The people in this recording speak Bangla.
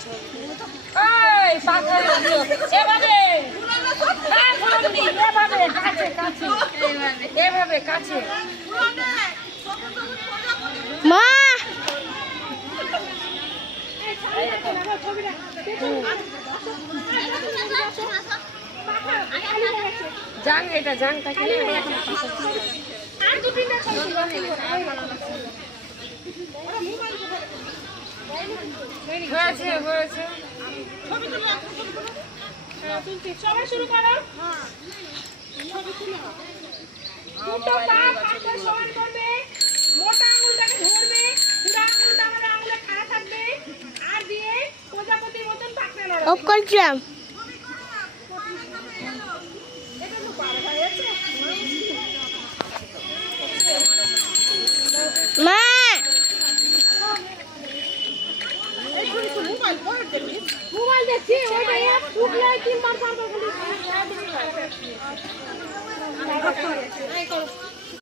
এই পাখা এভাবে এভাবে কাছে কাছে এভাবে কাছে মা জাং এটা জাংটাকে হয়েছে হয়েছে সবাই শুরু করো। দুটো পা পাশে সমান করবে, মোটা আঙুলটাকে ধরবে, পুরো আঙুলটা আমাদের আঙুলে খাড়া থাকবে, আর দিয়ে প্রজাপতির মতন পাখনা নড়াবে। অফ করছিলাম এটা তো পার হয়ে যাচ্ছে। মা মোবাইল দেখছি ওইটা এক ফুটলে 3 বার 4 বার বলি।